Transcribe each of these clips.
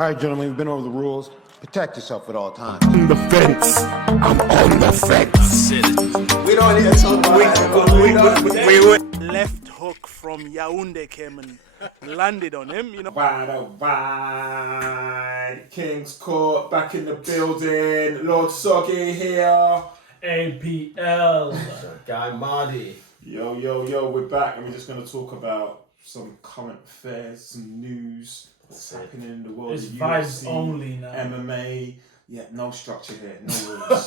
All right, gentlemen, we've been over the rules. Protect yourself at all times. On the fence. I'm on the fence. We don't need to talk about that. Left hook from Yaoundé came and landed on him, you know. Right. King's Court back in the building. Lord Soggy here. APL. Guy Mardy. Yo, we're back and we're just going to talk about some current affairs, some news, what's happening in the world It's of vibes UFC, only now. MMA. Yeah, no structure here, no rules.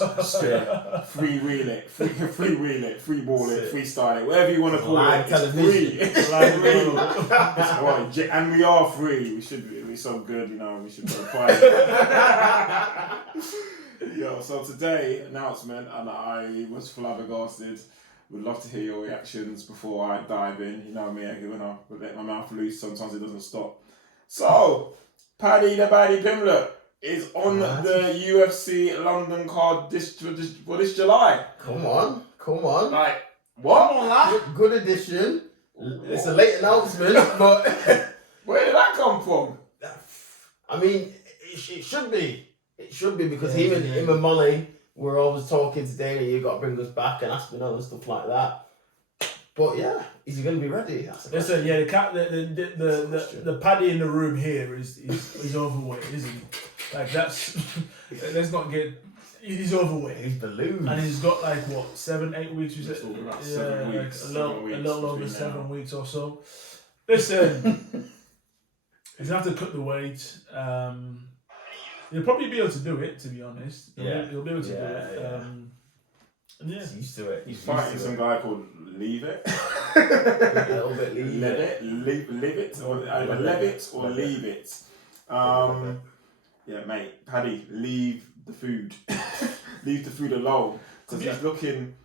Free wheel it, free ball it, freestyle it, whatever you want to call it. It's free. It's free. And we are free. We should be. We're so good, you know. We should go quiet. Yo, so today announcement, and I was flabbergasted. Would love to hear your reactions before I dive in. You know me, when I let my mouth loose, sometimes it doesn't stop. So, Paddy Pimblett is on the UFC London card this July. Come on. Like, what? Come on, lad. Good addition. It's a late announcement, but where did that come from? I mean, it should be. It should be because him and Molly were always talking today that you got to bring us back and Aspinall and stuff like that. But yeah, is he going to be ready? Listen, yeah, the Paddy in the room here is overweight, isn't he? Like that's let's not get. He's overweight. He's ballooned, and he's got like what 7-8 weeks. You said, 7 weeks. Like a little over 7 weeks or so. Listen, he's gonna have to cut the weight. He'll probably be able to do it. To be honest, he'll be able to do it. Yeah. He's used to it. He's fighting some guy called Leave It. A little bit Leave it, or either Levitt or Leave It. Yeah, mate, Paddy, leave the food. Leave the food alone. Because he's looking,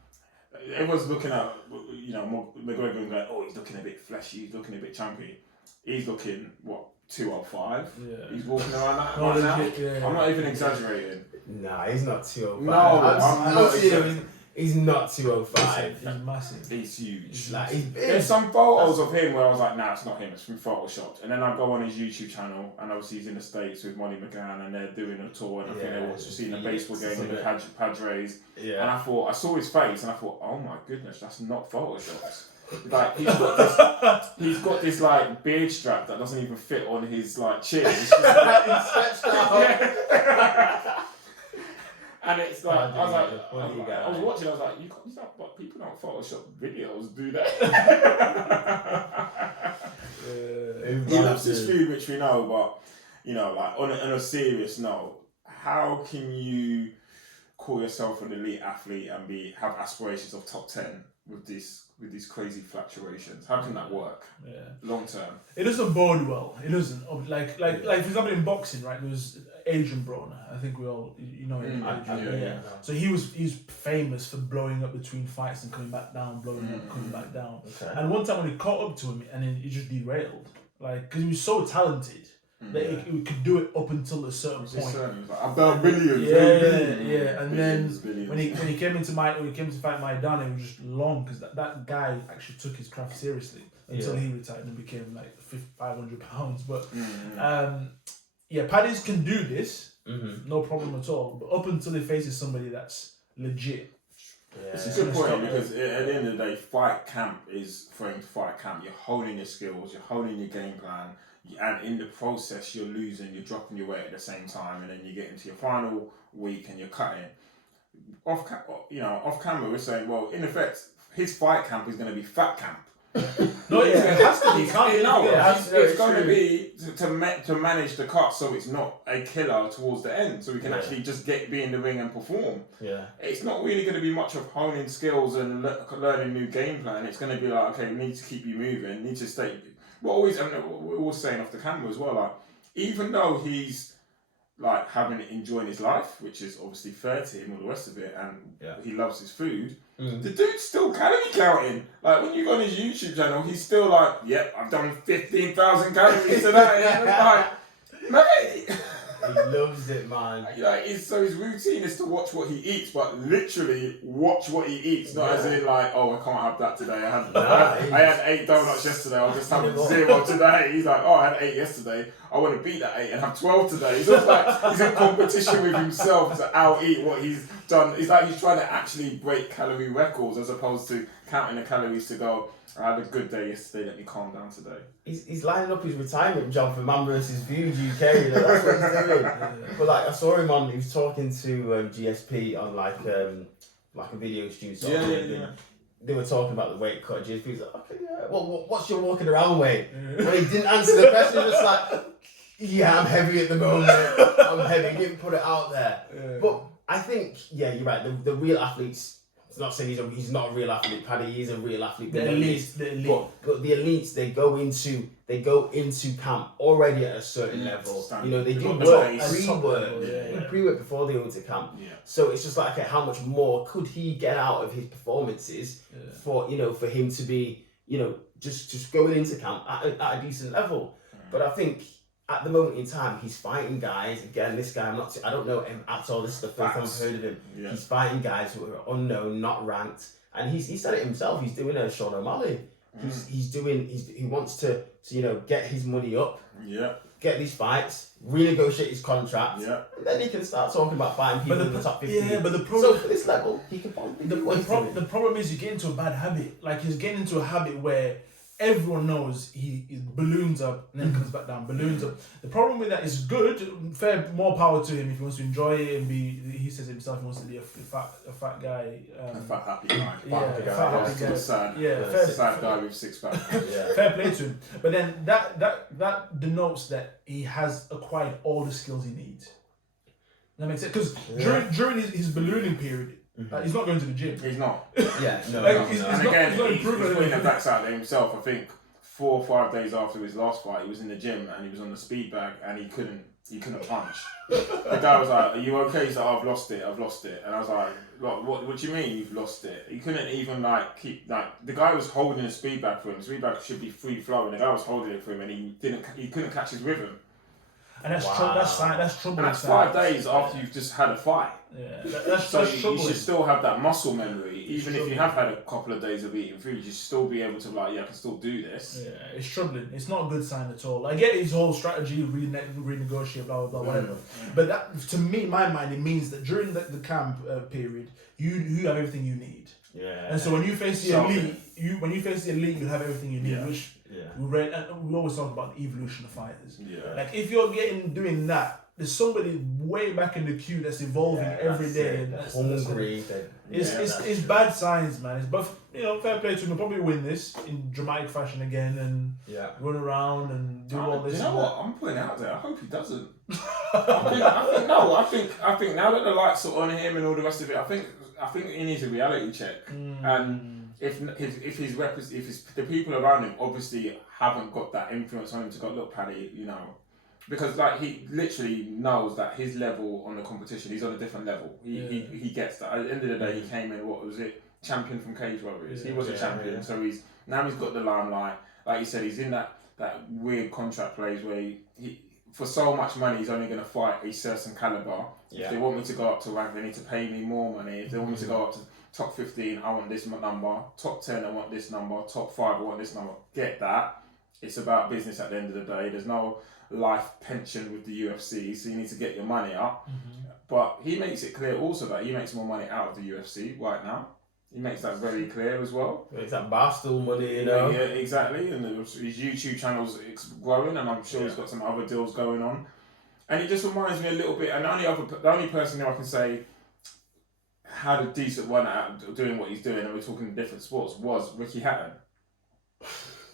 everyone's looking at, you know, McGregor and going, oh, he's looking a bit fleshy, he's looking a bit chunky. He's looking, 205? Yeah. He's walking around that right now. Yeah. I'm not even exaggerating. Nah, he's not 205. No, I'm not exaggerating. He's not 205. He's massive. He's huge. He's big. There's some photos of him where I was like, nah, it's not him, it's from Photoshopped. And then I go on his YouTube channel, and obviously he's in the States with Molly McGann, and they're doing a tour, and I think they were seeing a baseball game in the Padres. Yeah. And I saw his face, and I thought, oh my goodness, that's not Photoshopped. Like he's got this like beard strap that doesn't even fit on his like chin. It's just like, he's stretched out. And it's like, I was watching, I was like, but people don't Photoshop videos, do they? He loves his food, which we know, but, you know, like, on a serious note, how can you call yourself an elite athlete and have aspirations of top 10 with these crazy fluctuations? How can that work? Yeah. Long term. It doesn't bode well. It doesn't. Like for example in boxing, right? There was Adrian Broner. I think we all know him. Yeah. So he's famous for blowing up between fights and coming back down, blowing up, coming back down. Okay. And one time when he caught up to him and then he just derailed. Like, because he was so talented that he could do it up until a certain point. Like, about billions. Yeah. And then when he came to fight Maidana, it was just long because that guy actually took his craft seriously until he retired and became like 500 pounds. But Paddy's can do this, no problem at all. But up until he faces somebody that's legit. Yeah. It's a good point because at the end of the day, fight camp is for him to fight camp. You're honing your skills, you're honing your game plan. And in the process, you're dropping your weight at the same time, and then you get into your final week and you're cutting. Off camera, we're saying, well, in effect, his fight camp is going to be fat camp. No, it has to be. It's going to be to manage the cut, so it's not a killer towards the end, so we can actually just be in the ring and perform. Yeah, it's not really going to be much of honing skills and learning new game plan. It's going to be like, okay, we need to keep you moving, need to stay. We're always saying off the camera as well, like, even though he's like enjoying his life, which is obviously fair to him, all the rest of it, and he loves his food, the dude's still calorie counting. Like, when you go on his YouTube channel, he's still like, yep, I've done 15,000 calories today. And it's like, mate. He's Loves it, man. Like, so his routine is to watch what he eats, but literally watch what he eats, not as in like, oh, I can't have that today. I had 8 donuts yesterday. I'll just have 0 today. He's like, oh, I had 8 yesterday. I want to beat that 8 and have 12 today. So it's like he's in competition with himself to out-eat what he's done. It's like he's trying to actually break calorie records as opposed to counting the calories to go, I had a good day yesterday, let me calm down today. He's lining up his retirement job for Man vs. View UK, you know, that's what he's doing. But like, I saw him he was talking to GSP on like a video studio. Yeah. They were talking about the weight cut. GSP was like, okay, yeah, well, what's your walking around weight? When he didn't answer the question, just like, yeah, I'm heavy at the moment. I'm heavy, he didn't put it out there. Yeah. But I think, yeah, you're right, the real athletes, it's not saying he's not a real athlete, Paddy is a real athlete. The elite. But the elites, they go into camp already at a certain level. You know, they do work, pre-work before they go into camp. Yeah. So it's just like, okay, how much more could he get out of his performances for him to be, just going into camp at a decent level. But I think at the moment in time, he's fighting guys. Again, this guy, I don't know him at all. This is the first time I've heard of him. Yeah. He's fighting guys who are unknown, not ranked, and he said it himself. He's doing a Sean O'Malley. He wants to get his money up. Yeah. Get these fights, renegotiate his contract. Yeah. And then he can start talking about fighting people in the top 50. Yeah, but the problem, so for this level, he can probably the problem is you get into a bad habit. Like he's getting into a habit where everyone knows he balloons up and then comes back down, balloons up. The problem with that is good, more power to him if he wants to enjoy it and be, he says himself he wants to be a fat guy. A fat happy guy. Sad guy with 6 pack. Fair play to him. But then that denotes that he has acquired all the skills he needs. That makes sense? Because during his ballooning period, he's not going to the gym. He's not. Yeah, no. He's putting the facts out there himself. I think 4 or 5 days after his last fight, he was in the gym and he was on the speed bag and he couldn't punch. The guy was like, "Are you okay?" He's like, "I've lost it. And I was like, "What do you mean you've lost it?" He couldn't even keep the guy was holding a speed bag for him. The speed bag should be free flowing. The guy was holding it for him and he couldn't catch his rhythm. And that's trouble. And that's 5 days after you've just had a fight. Yeah, that's you should still have that muscle memory, even if you have had a couple of days of eating food. You should still be able to I can still do this. Yeah, it's troubling. It's not a good sign at all. I get his whole strategy, renegotiate, blah blah blah, whatever. But that, to me, in my mind, it means that during the camp period, you have everything you need. Yeah. And so when you face the elite, you have everything you need, which. Yeah. We always talk about the evolution of fighters. Yeah. Like if you're doing that, there's somebody way back in the queue that's evolving every day. That's hungry. It's bad signs, man. But fair play to him. He'll probably win this in dramatic fashion again and run around and do all this. You know what? I'm putting it out there. I hope he doesn't. I think now that the lights are on him and all the rest of it, I think he needs a reality check. And if the people around him obviously haven't got that influence on him to go, look, Paddy, because he literally knows that his level on the competition, he's on a different level. He gets that. At the end of the day, he came in, what was it, champion from Cage Warriors. He was a champion, so he's got the limelight. Like you said, he's in that weird contract place where he for so much money, he's only going to fight a certain caliber. If they want me to go up to rank, they need to pay me more money. If they want me to go up to top 15, I want this number. Top 10, I want this number. Top 5, I want this number. Get that. It's about business at the end of the day. There's no life pension with the UFC, so you need to get your money up. But he makes it clear also that he makes more money out of the UFC right now. He makes that very clear as well. Makes that Barstool money, Yeah, exactly. And his YouTube channel's growing, and I'm sure he's got some other deals going on. And it just reminds me a little bit, and the only person who I can say had a decent run at doing what he's doing, and we're talking different sports, was Ricky Hatton.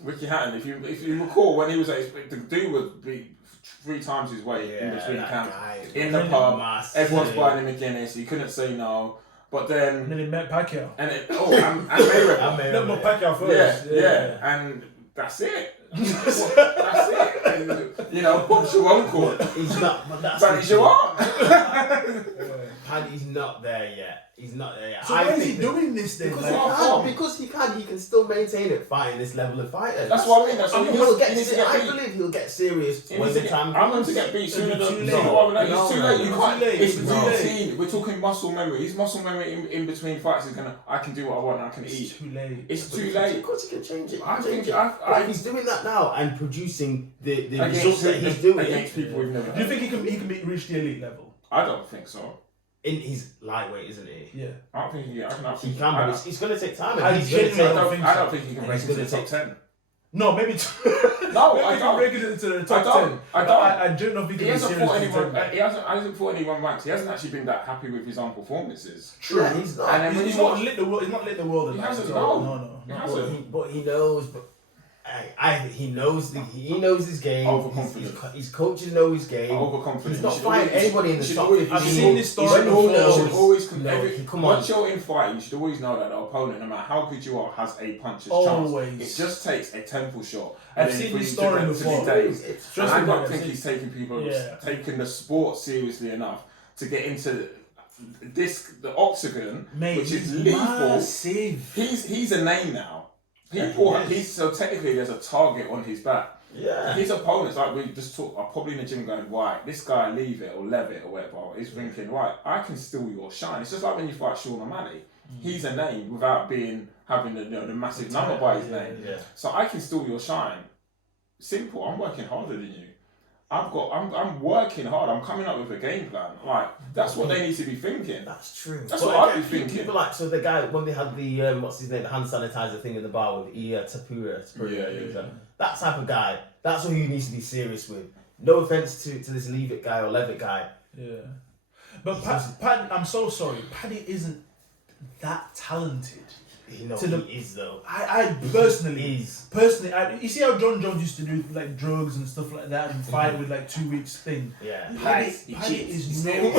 Ricky Hatton, if you recall, when he was the dude would be 3 times his weight in between camp, in the pub, everyone's buying him a Guinness, he couldn't say no. But then... And then he met Pacquiao. And Mayweather. Met Pacquiao first. Yeah, and that's it. That's it. And, Bob's your uncle. He's not, but that's your aunt. Paddy's not there yet. He's not there yet. So why is he doing this then? Because he can still maintain it fighting this level of fighter. That's what I mean. That's what I believe he'll get serious when the time comes. I'm going to get beat sooner than It's too late. You can't. It's too late. routine. We're talking muscle memory. His muscle memory in between fights is gonna. I can do what I want. I can eat. It's too late. It's too late. Of course, he can change it. I think But if he's doing that now and producing the results against that he's doing against people we've never. Do you think he can reach the elite level? I don't think so. in his lightweight, isn't he? Yeah. I don't think he can. He can, but it's going to take time. I don't think he can break into the top 10. No, maybe. No, maybe I he can don't. break it into the top 10. I don't know if he can. He hasn't be fought serious anyone. with He hasn't fought anyone ranked. He hasn't actually been that happy with his own performances. True, yeah, he's not. And then when he's not lit the world. He's not lit the world. He hasn't. No. He hasn't. But he knows. But he knows his game. Overconfident. His coaches know his game. Overconfident. He's not fighting anybody in the top. I've seen this story before. Once you're in fight, you should always know that the opponent, no matter how good you are, has a puncher's chance. It just takes a temple shot. I've seen this story before. And I don't think he's taking taking the sport seriously enough to get into the octagon, which is lethal. He's a name now. So technically there's a target on his back. Yeah. His opponents, like we just talk, are probably in the gym going, right, this guy leave it or lev it or whatever. He's thinking, right, I can steal your shine. It's just like when you fight Sean O'Malley. He's a name without having the massive number by his name. Yeah. So I can steal your shine. Simple. I'm working harder than you. I'm working hard. I'm coming up with a game plan. Like that's what they need to be thinking. That's true. That's what I'd be thinking. People like the guy when they had the what's his name, the hand sanitizer thing in the bar with Tapura. That type of guy. That's who he needs to be serious with. No offense to this leave it guy or lev it guy. Yeah, but Paddy, I'm so sorry. Paddy isn't that talented. He is though. I personally, you see how John Jones used to do like drugs and stuff like that and fight with like 2 weeks thing. Yeah, Paddy is nowhere.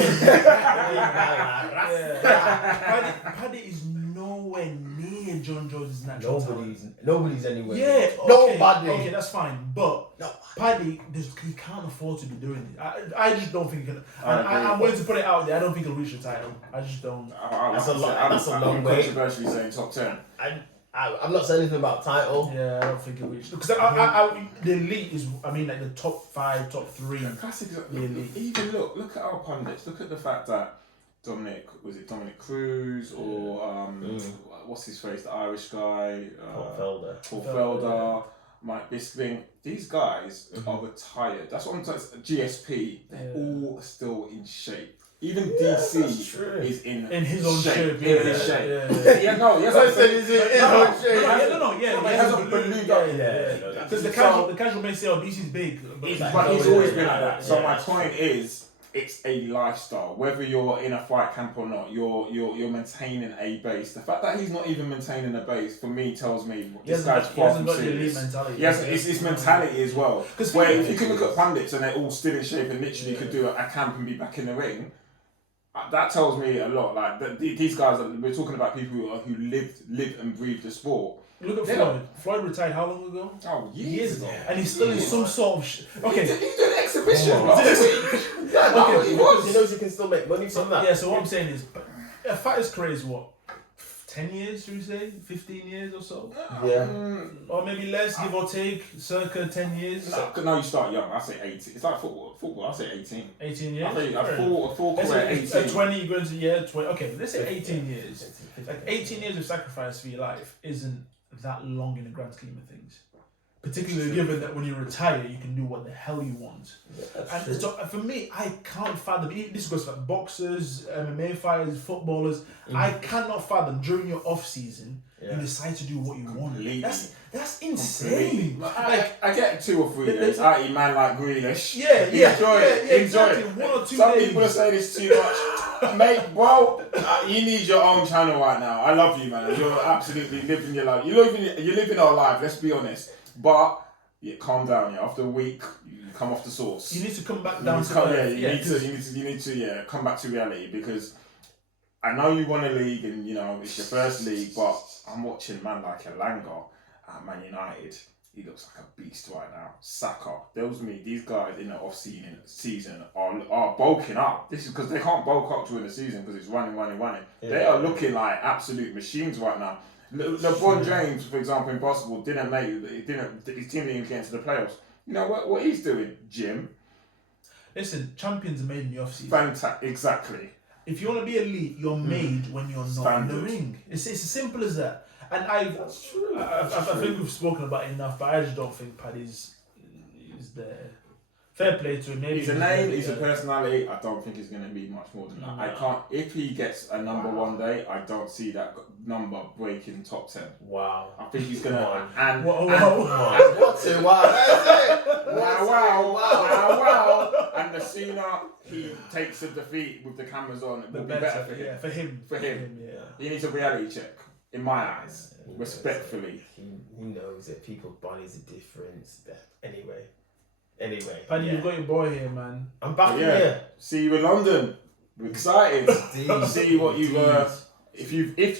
Paddy is nowhere near John Jones' natural talent. Nobody's anywhere. Yeah, nobody. Okay, that's fine, but Paddy, he can't afford to be doing it. I just don't think he can. I'm willing to put it out there. I don't think he'll reach the title. I just don't. That's a long way. Controversially saying top 10. I'm not saying anything about title. Yeah, I don't think he'll reach because the elite is. I mean, like the top 5, top 3. Classic. Even look at our pundits. Look at the fact that Dominic Cruz or what's his face, the Irish guy, Paul Felder, Mike Bisping. These guys are retired. That's what I'm saying. GSP, they're all still in shape. Even DC is in his own shape. He has a balloon up. Because the casual may say, "Oh, DC's big," but he's always been like that. So my point is, it's a lifestyle. Whether you're in a fight camp or not, you're maintaining a base. The fact that he's not even maintaining a base for me tells me this guy's far from serious. It's mentality as well. Where if you can look at pundits and they're all still in shape and literally could do a camp and be back in the ring. That tells me a lot. Like these guys, we're talking about people who live and breathe the sport. Look at Floyd. Floyd retired how long ago? Oh, years ago. And he's still in some sort of. Okay. He's doing an exhibition, bro. He knows he can still make money from that. Yeah. So what I'm saying is, a fighter's career is what? 10 years, should we say? 15 years or so? Yeah. Or maybe less, give or take, circa 10 years. No, you start young. I say 18. It's like football. I say 18. 18 years? I think a full career 18. 20, you go into 20. Okay, let's say 18 years. Like 18 years of sacrifice for your life isn't that long in the grand scheme of things. Particularly given that when you retire, you can do what the hell you want. And so for me, I can't fathom. This goes for boxers, MMA fighters, footballers. I cannot fathom during your off season you decide to do what you want. That's insane. I get 2 or 3 days. I eat man like Grealish. Enjoy it. 1 or 2 Some days. people say this too much. Mate, bro, you need your own channel right now. I love you, man. You're absolutely living your life. You're living our life. Let's be honest. But calm down. Yeah, after a week, you come off the sauce. You need to come back down to earth. You need to come back to reality because I know you won a league and it's your first league, but I'm watching man like Elanga at Man United. he looks like a beast right now. Saka, tells me these guys in the season are bulking up. This is because they can't bulk up during the season because it's running. Yeah. They are looking like absolute machines right now. LeBron James, for example, in basketball, his team didn't get into the playoffs. You know what he's doing? Gym. Listen, champions are made in the off-season. Fantastic, exactly. If you want to be elite, you're made when you're not in the ring. It's as simple as that. And I think we've spoken about it enough, but I just don't think Paddy's is there. Fair play to him. Maybe he's a name, he's a personality. I don't think he's going to be much more than that. I can't. If he gets a number one day, I don't see that number breaking top 10. Wow. I think he's going to. And wow. And the sooner he takes a defeat with the cameras on, it will be better for him. Yeah, for him. Yeah. He needs a reality check, in my eyes, respectfully. He knows that people's bodies are different. Anyway. Paddy, you've got your boy here, man. I'm back here. See you in London. We're excited. See what you've if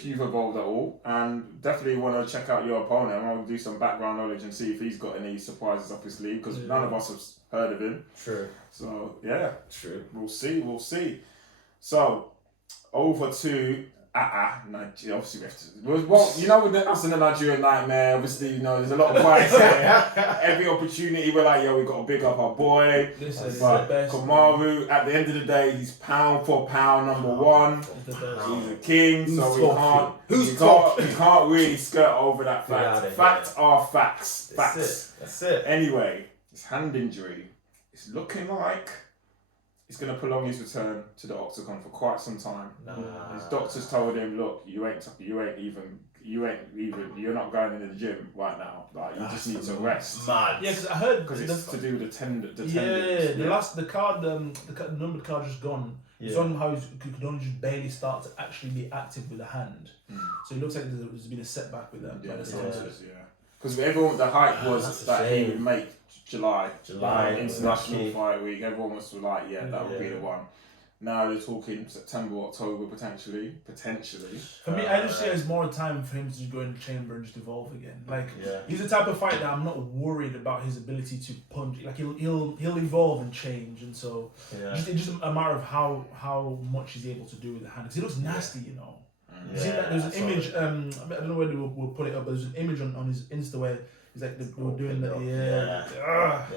you've evolved at all, and definitely want to check out your opponent. I want to do some background knowledge and see if he's got any surprises up his sleeve because none of us have heard of him. True. So yeah, true. We'll see. So over to Nigeria. Obviously, we have to. Well, you know, with us in the Nigerian nightmare, obviously, you know, there's a lot of fights there. Every opportunity, we're like, yo, we got to big up our boy. But Kamaru, at the end of the day, he's pound for pound number one. He's a king, so we can't really skirt over that fact. Facts are facts. That's it. Anyway, his hand injury is looking like he's going to prolong his return to the octagon for quite some time. His doctors told him, look, you're not going into the gym right now. Like, you just need to rest. Yeah, because I heard because it's to do with the tendons. The numbered card just gone. It's on how he could only just barely start to actually be active with the hand. So it looks like there's been a setback with that. Because everyone, the hype was that he would make July International Fight Week. Everyone was like, that would be the one. Now they're talking September, October, potentially. For me, I just say it's more time for him to just go in the chamber and just evolve again. Like, he's the type of fighter that I'm not worried about his ability to punch. Like, he'll evolve and change, and so it's just a matter of how much he's able to do with the hand. Because he looks nasty, you know. There's an image. I don't know whether we'll put it up, but there's an image on his Insta where he's like they were doing that.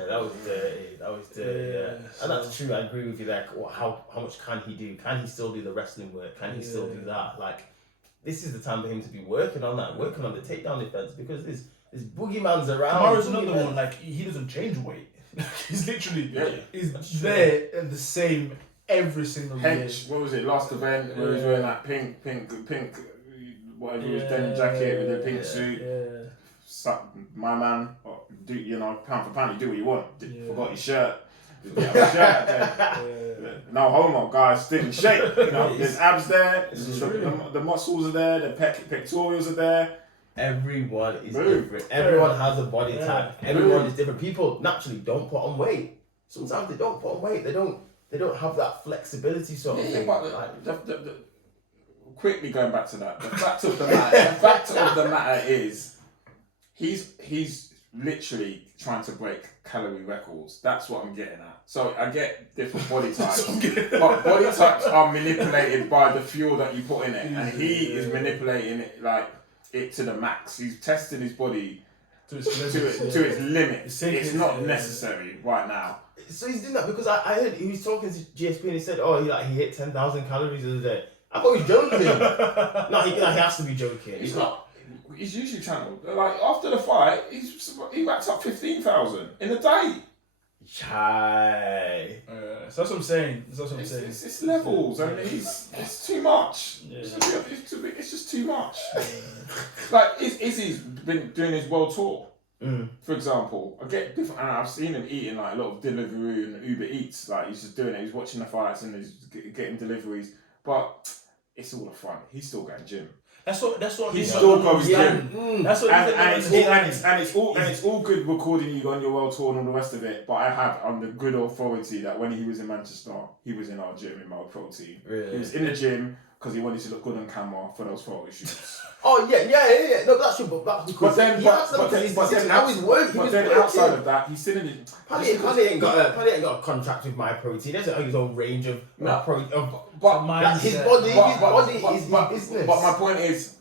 That was dirty. And that's true. I agree with you. Like, how much can he do? Can he still do the wrestling work? Can he still do that? Like, this is the time for him to be working on that, working on the takedown defense because there's boogeyman's around. Kamaru's another one. Like, he doesn't change weight. He's literally he's there and the same. Every single year. What was it? Last event where he was wearing that pink, whatever his denim jacket with the pink suit. My man, pound for pound, you do what you want. Forgot your shirt. No homo, guys. Still in shape. You know, there's abs there. The muscles are there. The pectorals are there. Everyone is different. Everyone has a body type. Everyone is different. People naturally don't put on weight. Sometimes they don't put on weight. They don't have that flexibility sort of thing. But quickly going back to that, the fact of the matter is, he's literally trying to break calorie records. That's what I'm getting at. So I get different body types, but body types are manipulated by the fuel that you put in it, and he is manipulating it like it to the max. He's testing his body to its limits. It's not necessary right now. So he's doing that because I heard he was talking to GSP and he said, he hit 10,000 calories the other day. I thought he was joking. No, he has to be joking. He's not. He's usually channeled. Like, after the fight, he racks up 15,000 in a day. Chai. So that's what I'm saying. It's levels, and it's too much. It's just too much. Like, Izzy's been doing his world tour. For example, I get different, and I've seen him eating like a lot of Deliveroo and Uber Eats. Like, he's just doing it. He's watching the fights and he's getting deliveries, but it's all a front. He's still going gym. That's what he's still going gym. That's what it's all good recording you on your world tour and all the rest of it. But I have on the good authority that when he was in Manchester, he was in our gym in my pro team. Really? He was in the gym because he wanted to look good on camera for those photo shoots. Oh yeah. No, that's true, but that's because now he's working. But then outside of that, he's still in it. Paddy ain't got a contract with My Protein. He doesn't have his own range of but his body is business. But my point is,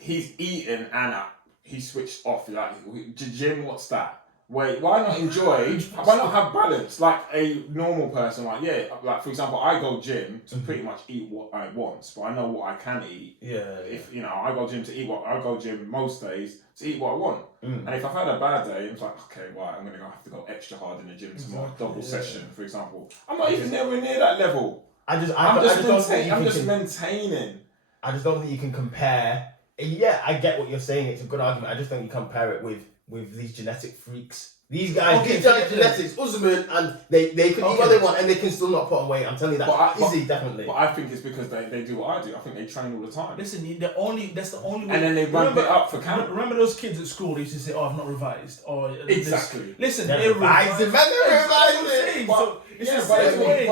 he's eaten and he switched off. Like gym, what's that? Wait, why not enjoy? Why not have balance? Like a normal person, like for example, I go gym to pretty much eat what I want, but I know what I can eat. If I go gym to eat I go gym most days to eat what I want. And if I've had a bad day, it's like, okay, right, I'm gonna have to go extra hard in the gym tomorrow, double session, for example. I'm not even nowhere near that level. I'm just maintaining. I just don't think you can compare. Yeah, I get what you're saying. It's a good argument. I just don't think you compare it with these genetic freaks. These guys, these genetics, Usman, and they can eat what they want and they can still not put on weight. I'm telling you that. Easy, definitely. But I think it's because they do what I do. I think they train all the time. Listen, that's the only way. And then they ramp it up for camp. Remember those kids at school? They used to say, "Oh, I've not revised." Or exactly. Listen, they're revising. They're revising. So it's the but same way.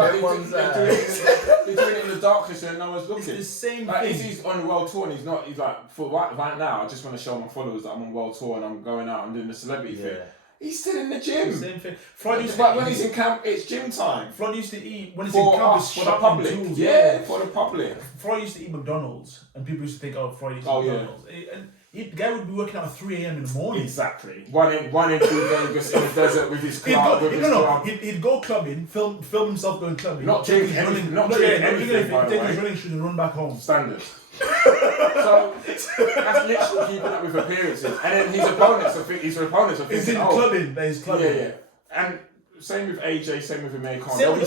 They're doing it in the darkness and no one's looking. It's the same like, thing. He's on world tour and he's like, for right now, I just want to show my followers that I'm on world tour and I'm going out and doing the celebrity thing. He's still in the gym. Same thing. When he's in camp, it's gym time. Floyd used to eat when he's in camp. It's for the public. For the public. Floyd used to eat McDonald's, and people used to think, "Oh, Floyd eats McDonald's." And the guy would be working out at 3 a.m. in the morning. Exactly. Running through Vegas in the desert with his club. He'd go clubbing, film himself going clubbing. Not taking anything. Take his running shoes and run back home. Standard. So that's literally keeping up with appearances, and then his opponents are thinking, He's in clubbing. He's clubbing. Yeah. And same with AJ, same with Amir Khan. They'll be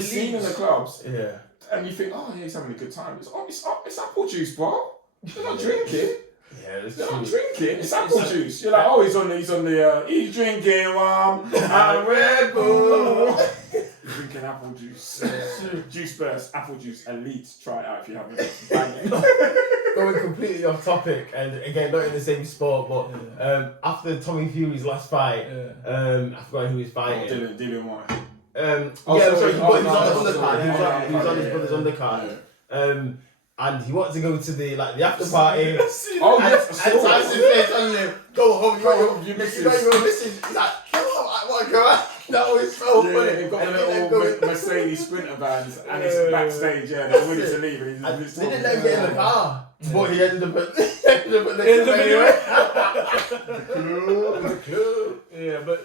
seen in the clubs. Yeah. And you think, oh yeah, he's having a good time. It's apple juice, bro. They're not drinking. Yeah, they're not drinking. It's apple juice. You're like, oh, he's drinking and Red Bull. Drinking apple juice. Juice Burst, apple juice, elite. Try it out if you haven't. Bang it. Going completely off topic, and again, not in the same sport, but after Tommy Fury's last fight, I forgot who he was fighting. Dylan White. He was on the undercard. He was on his brother's undercard. And he wanted to go to the after party. Oh yes, and Tyson said on him, "Go home, you missed it." He's like, "Come on, I want to go out." That was so funny. They've got the little Mercedes Sprinter vans, and it's backstage. Yeah, they're willing to leave, and they didn't let him get in the car, but he ended up at the club. Yeah, but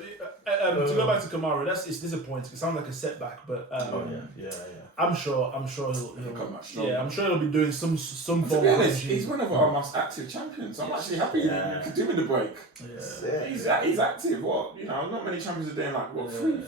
to go back to Kamaru, it's disappointing. It sounds like a setback, but I'm sure he'll come back strong. Yeah, I'm sure he'll be doing some form. To be honest, he's one of our most active champions. I'm actually happy that he could do with the break. Yeah. He's active. Not many champions are doing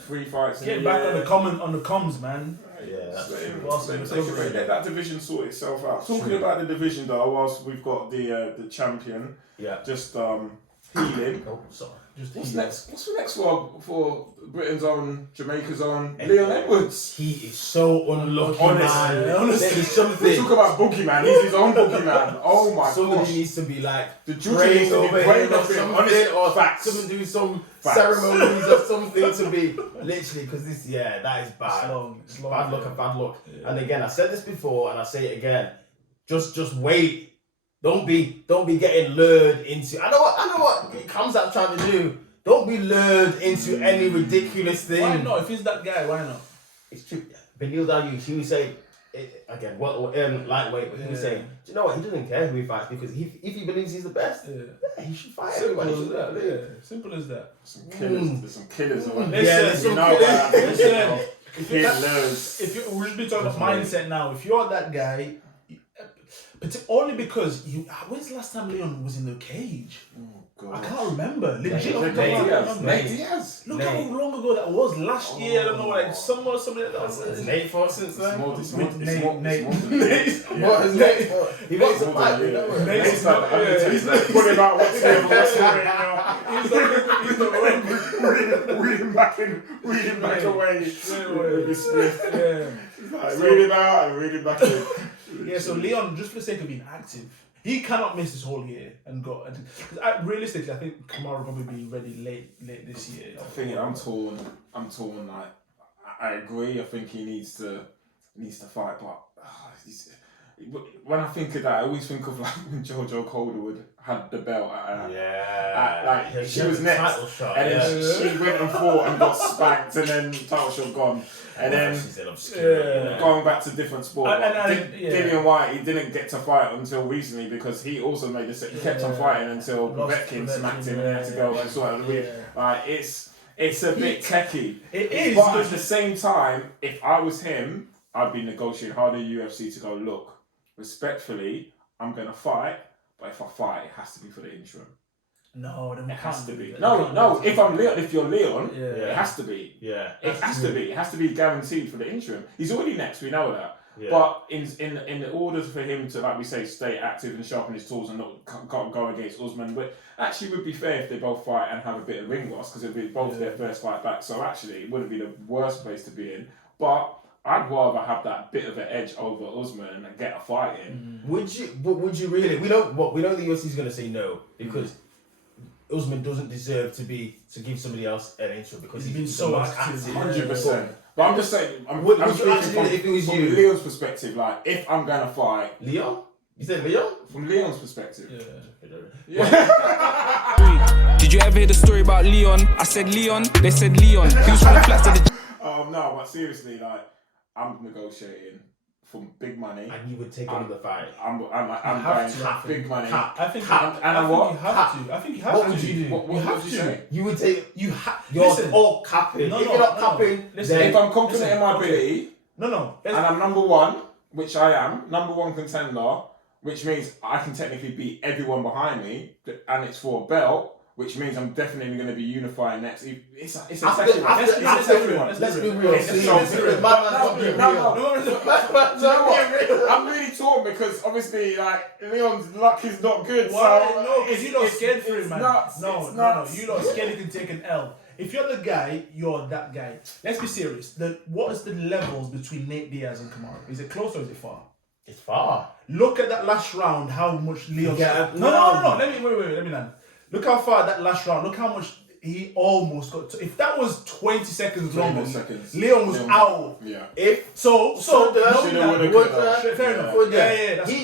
three fights. Get back on the comms, man. Let that division sort itself out. Talking about the division though, whilst we've got the champion, just healing. Oh, sorry. What's next for Britain's own, Jamaica's own Leon Edwards? He is so unlucky, man. Honestly, there is something. Talk about boogeyman. He's his own boogeyman. Oh my god. Somebody needs to be like the jury needs to be praying of him. Or someone doing some ceremonies or something to be literally, because that is bad. It's long, bad luck. Yeah. And again, I said this before and I say it again. Just wait. Don't be getting lured into. I know what Kamzat's trying to do. Don't be lured into any ridiculous thing. Why not? If he's that guy, why not? It's true. Benil Dayu, he would say again. Lightweight, but he would say, do you know what? He doesn't care who he fights because if he believes he's the best, he should fight everybody. Simple as that. There's some killers. We should be talking about mindset now. If you're that guy. But only because when's the last time Leon was in the cage? Oh god, I can't remember. Legit, Nate Diaz. Look how long ago that was. Last year, I don't know, like somewhere, something like that. Has Nate fought since then? Nate. What has Nate fought? He wants to fight. He's not putting about what's reading back away with his spliff. Read him out and read him back in. Yeah, so Leon, just for the sake of being active, he cannot miss this whole year and go. Realistically, I think Kamaru will probably be ready late this year. I'm torn. Like, I agree. I think he needs to fight, but when I think of that, I always think of like when Jojo Calderwood had the belt she was next, shot, and then she went and fought and got spanked, and then title shot gone, and then going back to different sport. Dillian White, he didn't get to fight until recently because he also made this. He kept on fighting until Povetkin smacked him, and he had to go and sort of like it's a bit techie. It is, but at the same time, if I was him, I'd be negotiating harder UFC to go, look, respectfully, I'm going to fight, but if I fight, it has to be for the interim. No, it has to be. No, if I'm Leon, if you're Leon, it has to be. Yeah. It has to be. It has to be guaranteed for the interim. He's already next, we know that. Yeah. But in order for him to, like we say, stay active and sharpen his tools and not go against Usman, but actually would be fair if they both fight and have a bit of ring loss because it would be both their first fight back. So actually, it wouldn't be the worst place to be in. But I'd rather have that bit of an edge over Usman and get a fight in. Would you really? We know the UFC is going to say no because Usman doesn't deserve to give somebody else an intro because he's been so active. 100%. But I'm just saying, I'm you speaking actually if it was from you? Leon's perspective. Like, if I'm going to fight, Leon. You said Leon? From Leon's perspective. Did you ever hear the story about Leon? I said Leon. They said Leon. He was from the flats of the. No, but seriously, like, I'm negotiating for big money. And you would take another fight. I'm buying big money. I think you have to. I think you have to. What would you do? What would you say? You would take. You're all capping. If you're not capping, then if I'm confident in my ability, and I'm number one, which I am, number one contender, which means I can technically beat everyone behind me, and it's for a belt. Which means I'm definitely going to be unifying next. It's a session. Let's be real. I'm really torn because obviously, like, Leon's luck is not good. Why? So No, because you're not scared for him, man. Nuts. No, you're not scared you can take an L. If you're the guy, you're that guy. Let's be serious. What is the levels between Nate Diaz and Kamaru? Is it close or is it far? It's far. Look at that last round. How much Leon? No. Let me land. Look how far that last round. Look how much he almost got. If that was 20 seconds longer, Leon was out. Yeah. Fair enough.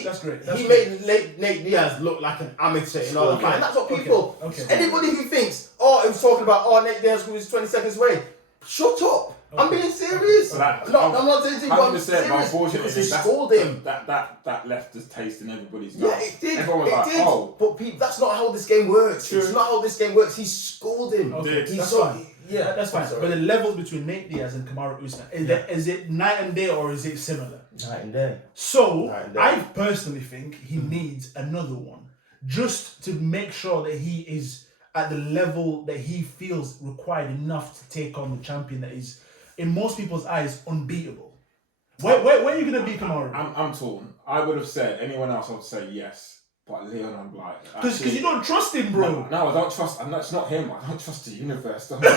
That's great. He made Nate Diaz look like an amateur in all the fight. And that's what people. Anybody who thinks, it was talking about Nate Diaz who was 20 seconds away. Shut up. I'm being serious. I'm not saying anything, but I'm serious. Unfortunately, he scored him. That left the taste in everybody's mouth. Yeah, it did. Everyone was like, oh. But that's not how this game works. True. It's not how this game works. He scored him. Okay, that's fine. Yeah, that's fine. But the levels between Nate Diaz and Kamaru Usman, is it night and day or is it similar? Night and day. So, I personally think he needs another one. Just to make sure that he is at the level that he feels required enough to take on the champion that is, in most people's eyes, unbeatable. Where are you going to beat Kamaru? I'm torn. I would have said, anyone else I would say yes. But Leon, I'm like... Because you don't trust him, bro. No, I don't trust... It's not him. I don't trust the universe. To put it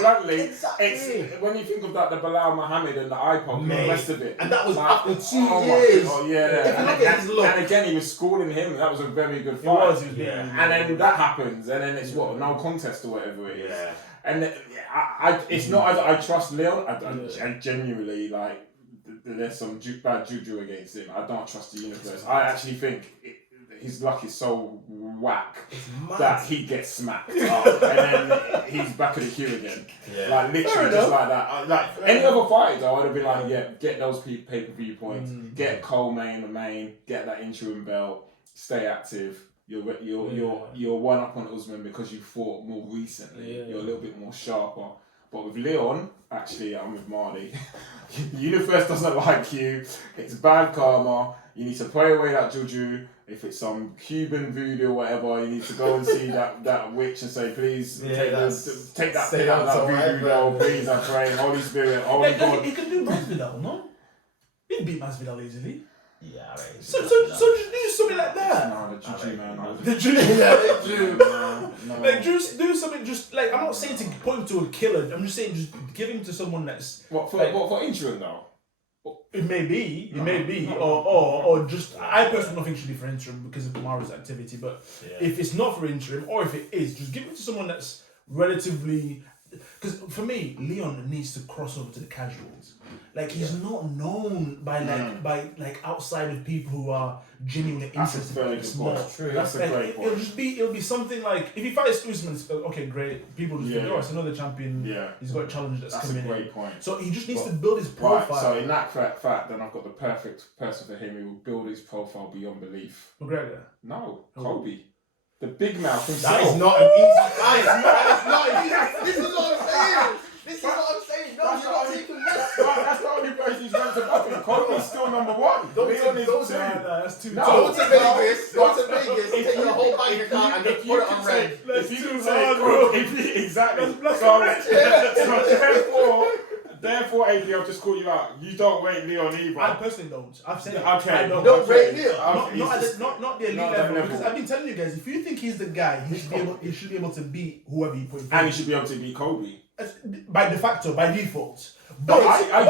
bluntly, it's, when you think of that, the Bilal Muhammad and the iPod and the rest of it... And that was like, after 2 years. Oh, yeah. If you look at his look... And again, he was schooling him. That was a very good fight. It was. And then that happens. And then it's no contest or whatever it is. Yeah. And it's not I trust Leon. I genuinely, like... There's some bad juju against him. I don't trust the universe. I actually think his luck is so whack that he gets smacked up and then he's back at the queue again. Yeah. Like literally just like that. Like any other fighter, I would have been like, yeah, get those pay-per-view points, get Cole main the main, get that interim belt, stay active. You're one up on Usman because you fought more recently. You're a little bit more sharper. But with Leon, actually, I'm with Marty. The universe doesn't like you. It's bad karma. You need to pray away that juju. If it's some Cuban voodoo or whatever, you need to go and see that witch and say, please take that thing out of that voodoo doll. Please, I pray. Holy Spirit, Holy God. He can do Masvidal, no? He can beat Masvidal easily. Yeah, right. So just do something like that. No, the juju, man. The juju. No. Like, just do something. Just like, I'm not saying to put him to a killer. I'm just saying just give him to someone that's what for interim though. It may be, or just. I personally don't think it should be for interim because of Kamaru's activity. But if it's not for interim, or if it is, just give it to someone that's relatively because for me, Leon needs to cross over to the casuals. Like he's not known by outside of people who are genuinely interested in sport. That's a great point. It'll be something like if he fights Usman, okay, great. People just think, oh, it's another champion. Yeah. He's got a challenge that's coming in. That's a great point. So he just needs to build his profile. Right, so in that fact, then I've got the perfect person for him who will build his profile beyond belief. McGregor. No, Kobe. The big mouth himself. That is not an easy fight. That is not easy. This is what I'm saying. This is what I'm saying. No, you're not taking risks. That's the only person he's ranked above him. Kobe's still number one. Leon is two. That's too Go to Vegas. Go to Vegas. Take your whole bank account and just put it on red. If you can say exactly. So therefore, AD, I'll just call you out. You don't rate Leon either. I personally don't. I've said it. Okay. I don't. Don't rate Leon. Not the elite level. Because I've been telling you guys, if you think he's the guy, he should be able to beat whoever you put in front. And he should be able to beat Kobe. By de facto, by default. But I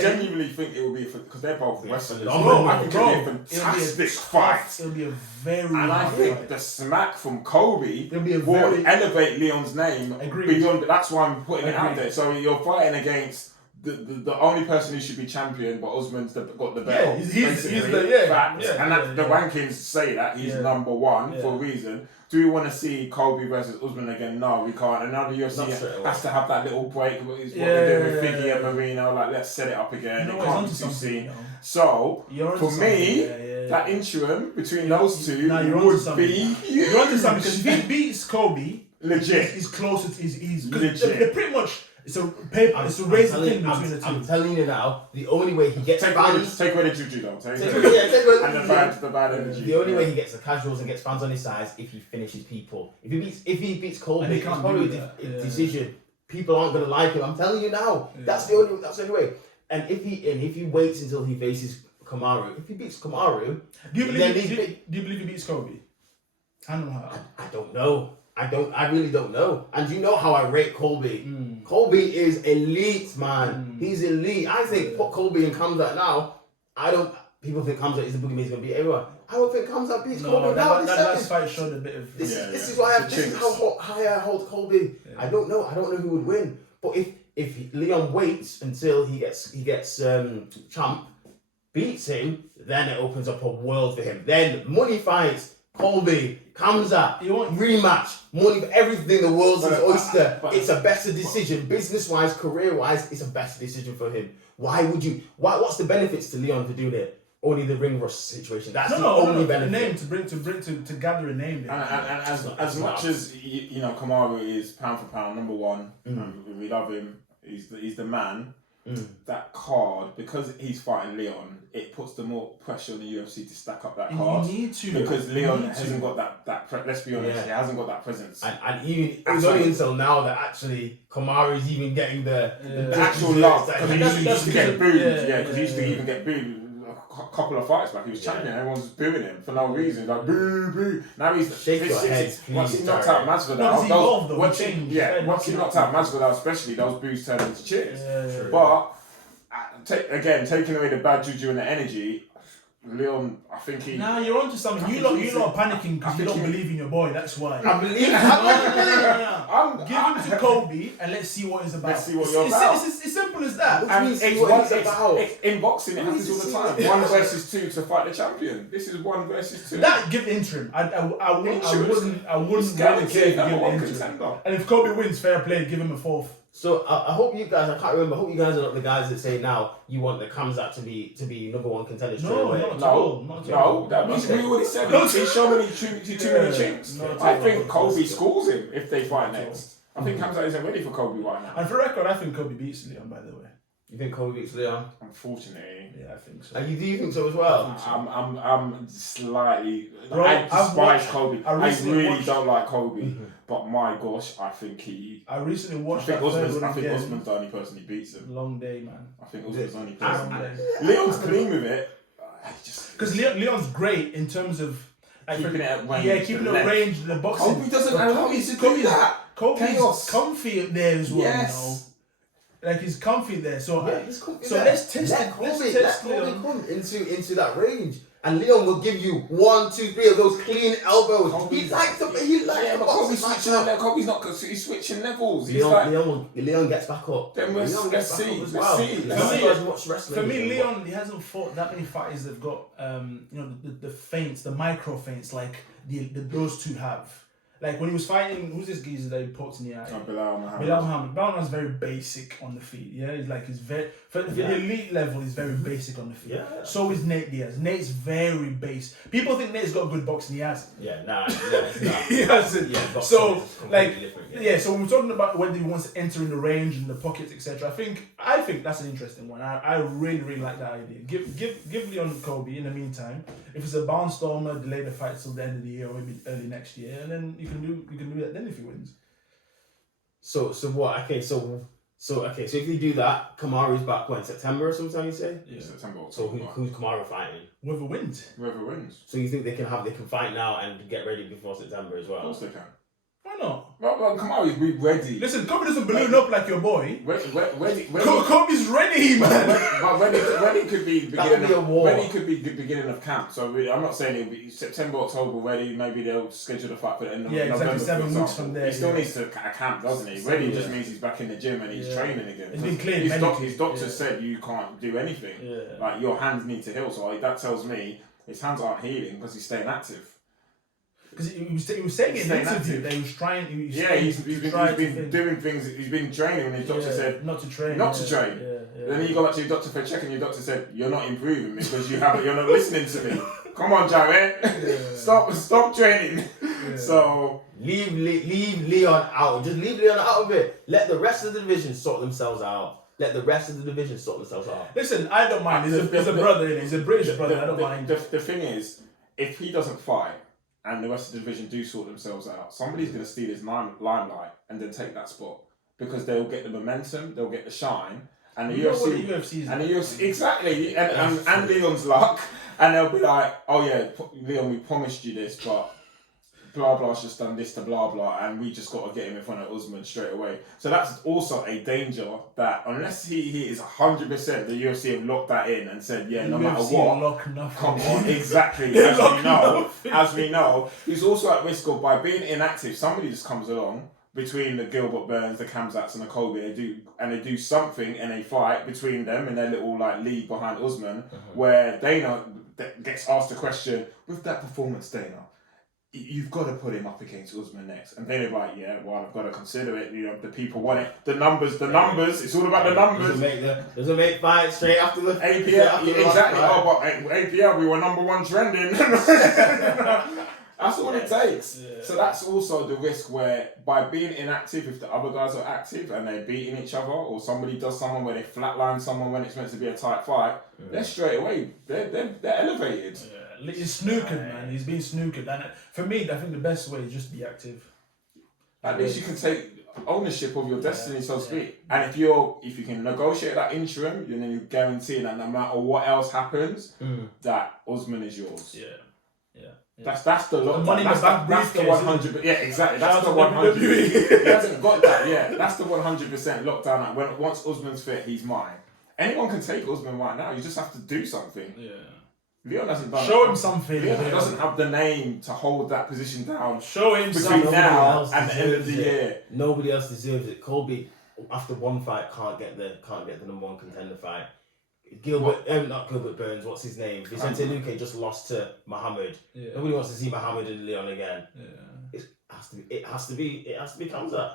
genuinely think it will be because they're both wrestlers. I think it'll be a fantastic fight. It'll be a very. And I think the smack from Kobe will elevate Leon's name beyond. That's why I'm putting it out there. So you're fighting against the only person who should be champion, but Usman's got the belt. Yeah, he's the And the rankings say that he's number one for a reason. Do we want to see Kobe versus Usman again? No, we can't. And now the UFC has to have that little break. What they're doing with Figgy and Marino, like let's set it up again. It can't be too soon. So for me, that interim between those two would be huge. You're onto something because if he beats Kobe, legit, he's closer. He's legit. They're pretty much. It's a paper. It's a razor thin between the two. I'm telling you now, the only way he gets fans. Take away the juju though. Take away the bad energy. The only way he gets the casuals and gets fans on his side if he finishes people. If he beats Kobe, it's probably a decision. People aren't gonna like him. I'm telling you now. Yeah. That's the only way. And if he waits until he faces Kamaru, if he beats Kamaru, do you believe he beats Kobe? Hand on heart. I don't know. I really don't know. And you know how I rate Colby. Colby is elite, man. He's elite. I think put Colby in Kamzat now. People think Kamzat is the boogeyman, he's gonna beat everyone. I don't think Kamzat beats Colby now. That fight showed a bit of. This is how high I hold Colby. Yeah. I don't know who would win. But if Leon waits until he gets champ, beats him, then it opens up a world for him. Then money fights. Colby comes up, rematch, money for everything. The world's his oyster. It's a better decision, business-wise, career-wise. It's a better decision for him. Why would you? What's the benefits to Leon to do that? Only the ring rust situation. That's the only benefit. A name to gather a name. And as much as you know, Kamaru is pound for pound number one. We love him. He's the man. That card, because he's fighting Leon, it puts the more pressure on the UFC to stack up that card. You need to. Because Leon hasn't got that let's be honest, he hasn't got that presence. And even it's only until now that actually Kamaru is even getting the actual love. Because he used to get booed. Because he used to even get booed. A couple of fights back, he was champion. Everyone was booing him for no reason. Like boo boo. Now he's once he knocked out Masvidal. Once he knocked out Masvidal, especially those boos turned into cheers. But taking away the bad juju and the energy, Leon, I think he. Nah, you're onto something. You're not panicking because you don't believe in your boy. That's why. I believe. Give him to Kobe and let's see what he's about. Let's see what you're about. It's simple as that. In boxing, it happens all the time. 1 versus 2 to fight the champion. This is 1 versus 2. That give the interim. I wouldn't really care if give the interim. And if Kobe wins, fair play. Give him a 4th. So I hope you guys. I can't remember. I hope you guys are not the guys that say now you want the Kamzat to be number 1 contender straight away. No. That means we already said he's shown too many chinks. I think Kobe schools him if they fight next. I think Kamzat isn't ready for Kobe right now. And for record, I think Kobe beats Leon. By the way. You think Kobe beats Leon? Unfortunately. Yeah, I think so. And do you think so as well? I'm slightly. Bro, I despise Kobe. I really don't like Kobe. Mm-hmm. But my gosh, I think he. I recently watched. I think Usman's the only person he beats him. Long day, man. I think Usman's the only person. Leon's clean with it. Because Leon's great in terms of. Keeping it at range. Yeah, keeping it at range. The boxing. Kobe doesn't allow you to do that. Kobe's comfy there as well. Yes. You know? Like he's comfy there, so he's comfy so there. let's test Let Kobe come into that range. And Leon will give you 1, 2, 3 of those clean elbows. He likes to but Kobe's switching Kobe's not good. He's switching levels. Leon gets back up. Then let's see. For me, Leon, he hasn't fought that many fighters that've got the feints, the micro feints like those two have. Like when he was fighting, who's this geezer that he poked in the eye? Bilal Muhammad. Bilal Muhammad's very basic on the feet. Yeah, he's very for the elite level. He's very basic on the feet. Yeah. So is Nate Diaz. Nate's very basic. People think Nate's got good boxing. He hasn't. Yeah, it's not. He hasn't. Yeah, so so we're talking about whether he wants to enter in the range and the pockets, etc. I think that's an interesting one. I really like that idea. Give Leon Kobe in the meantime. If it's a barnstormer, delay the fight till the end of the year or maybe early next year, and then you can do that then if he wins. So what? Okay, so if you do that, Kamaru's back when September or sometime you say? Yeah, September. So who's Kamaru fighting? Whoever wins. So you think they can fight now and get ready before September as well? Of course they can. Why not? Well, Kamaru's ready. Listen, Kobe doesn't balloon up like your boy. Kobe's ready, man. When it could be beginning of war. When it could be the beginning of camp. So I'm not saying it'll be September, October ready. Maybe they'll schedule the fight for the end of November. Exactly 7 weeks from there. He still needs to camp, doesn't he? Ready just means he's back in the gym and he's training again. He's been cleared. His doctor said you can't do anything. Yeah. Like your hands need to heal. So that tells me his hands aren't healing because he's staying active. Because he was saying in an interview that he was trying. He's been doing things. He's been training, and his doctor said not to train. Then you go back to your doctor for a check, and your doctor said you're not improving because you're not listening to me. Come on, Jared, stop training. Yeah. So leave Leon out. Just leave Leon out of it. Let the rest of the division sort themselves out. Listen, I don't mind. He's a brother. He's a British brother. I don't mind. The thing is, if he doesn't fight, and the rest of the division do sort themselves out, somebody's going to steal his limelight and then take that spot because they'll get the momentum, they'll get the shine, and the UFC exactly, and Leon's luck, and they'll be like, oh yeah, Leon, we promised you this, but blah blah's just done this to blah blah, and we just got to get him in front of Usman straight away. So that's also a danger that unless he is 100%, the UFC have locked that in and said, yeah, no matter what, come on, exactly. As we know, he's also at risk of by being inactive. Somebody just comes along between the Gilbert Burns, the Khamzats, and the Kobe. They do something in a fight between them in their little league behind Usman, where Dana gets asked a question with that performance, Dana. You've got to put him up against Usman next. And they're like, yeah, well, I've got to consider it. The people want it. The numbers. It's all about the numbers. Doesn't make fights straight after the APL. Exactly. But APL, we were number 1 trending. That's all it takes. Yeah. So that's also the risk where by being inactive, if the other guys are active and they're beating each other, or somebody does someone where they flatline someone when it's meant to be a tight fight, they're straight away. They're elevated. Yeah. He's snookered, man. He's been snookered, and for me, I think the best way is just be active. At least you can take ownership of your destiny, so to speak. And if you can negotiate that interim, then you're guaranteeing that no matter what else happens, that Usman is yours. Yeah. That's the lot. Money in the bank. That's the 100. Yeah, exactly. That's the 100. He hasn't got that yet. That's the 100% lockdown. Once Usman's fit, he's mine. Anyone can take Usman right now. You just have to do something. Yeah. Leon hasn't done. Show him something. Leon doesn't have the name to hold that position down. Show him between something. now and the end of the year. Nobody else deserves it. Colby, after one fight, can't get the number 1 contender fight. Not Gilbert Burns. What's his name? Vicente Luque just lost to Muhammad. Yeah. Nobody wants to see Muhammad and Leon again. Yeah. It has to be Khamzat.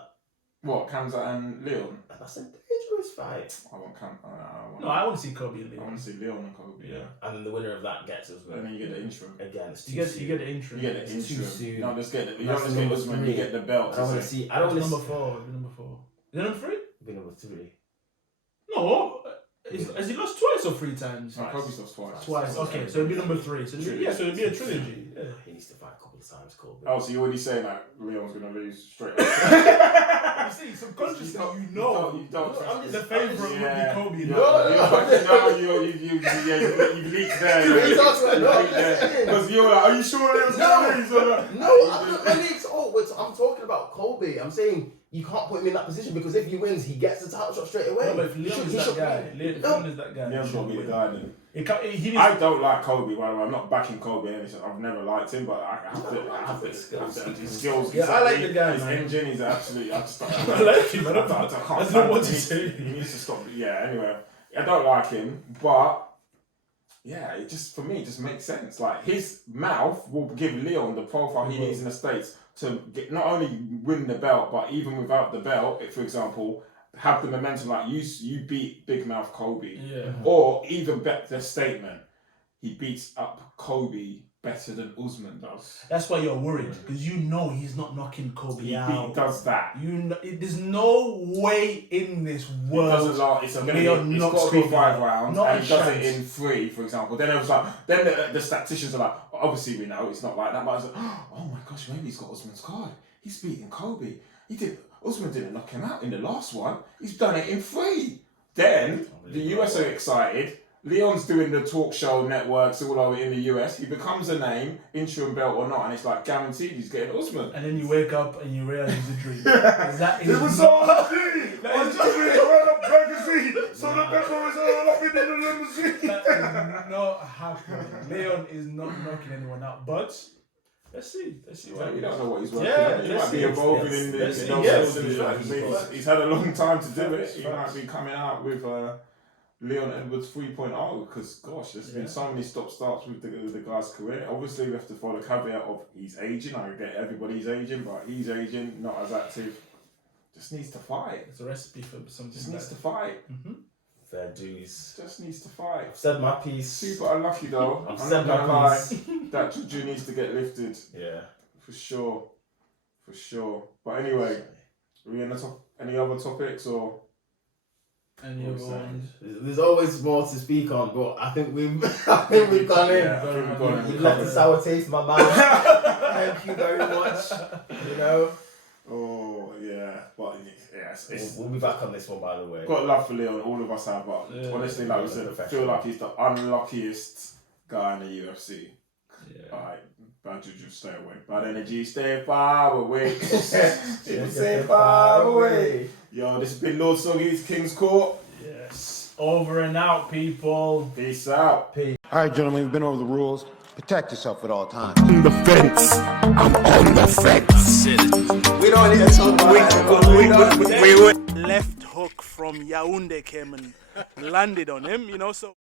What, Khamzat and Leon? That's a dangerous fight. I want Khamzat. No, I want to see Kobe and Leon. I want to see Leon and Kobe. Yeah. And then the winner of that gets Usman. And then you get the interim. Again, it's you get the interim. You get the interim. Too soon. No, let's get the. You don't just get Usman. You get the belt. I don't want to see. I don't want to see. Number 4. Is it number 3? Be number 3. No. Has he lost twice or 3 times? No, Kobe's lost twice. Twice. Okay, so it'll be number 3. So it'll be a trilogy. Yeah. He needs to fight a couple of times, Kobe. Oh, so you're already saying that Leon's gonna lose straight up? You see, subconsciously, you don't. I'm the favourite would be Kobe. You leaked there. Because you're like, are you sure Leon's gonna lose? No, I leaked. I'm talking about Kobe. I'm saying you can't put him in that position because if he wins, he gets the title shot straight away. No, but if Leon is that guy, Leon is that guy. Leon's got to be the guy then. He I don't like Kobe, by the way. I'm not backing Kobe. I've never liked him, but I have to his skills. Yeah, I like the guy, his man. engine is absolutely. I like him. I don't know what to say. He needs to stop. Yeah. Anyway, I don't like him, but yeah, it just for me it just makes sense. Like his mouth will give Leon the profile he needs in the States to get, not only win the belt, but even without the belt, if, for example, have the momentum like you beat Big Mouth Kobe, or even better statement, he beats up Kobe better than Usman does. That's why you're worried because you know he's not knocking Kobe out. He does that. There's no way in this world. It's got to be 5 rounds, Not and he does chance. it in 3, for example. Then it was like, then the statisticians are like, obviously we know it's not like that, but I was like, oh my gosh, maybe he's got Usman's card. He's beating Kobe. Usman didn't knock him out in the last one. He's done it in 3. Then the US are excited. Leon's doing the talk show networks all over in the US. He becomes a name, interim belt or not, and it's like guaranteed he's getting Usman. And then you wake up and you realize it's a dream. It was so happy! I was just ready to run up pregnancy, so the best one is up in the limousine. That is not happening. Leon is not knocking anyone out, but let's see what We don't know what he's working Yeah, on. He let's might be see. evolving in Let's the see. those Yes, skills in his life. He's had a long time to do it. He might be coming out with Leon Edwards 3.0 because gosh, there's been so many stop-starts with the guy's career. Obviously, we have to follow the caveat of he's aging. I get everybody's aging, but he's aging, not as active. Just needs to fight. It's a recipe for something. Just needs to fight. Fair dues. Just needs to fight. I've said my piece. Super unlucky though. I've I'm said not gonna my lie. piece. That juju needs to get lifted. Yeah. For sure. But anyway, are we gonna talk any other topics or? Any other ones? There's always more to speak on, but I think we've gone in. Yeah, I think we've gone in. You've left a sour taste in my mouth. Thank you very much. You know. Oh yeah, but yeah, We'll be back on this one, by the way. got love for Leon. All of us have, but honestly, like we said, I feel like he's the unluckiest guy in the UFC. Yeah. Alright, bad juju, stay away. Bad energy, stay far away. Stay far away. Yo, this has been Lord Soggy's King's Court. Yes. Over and out, people. Peace out. All right, gentlemen, we've been over the rules. Protect yourself at all times. On the fence. I'm on the fence. We don't need to talk about that. Left hook from Yaoundé came and landed on him, so.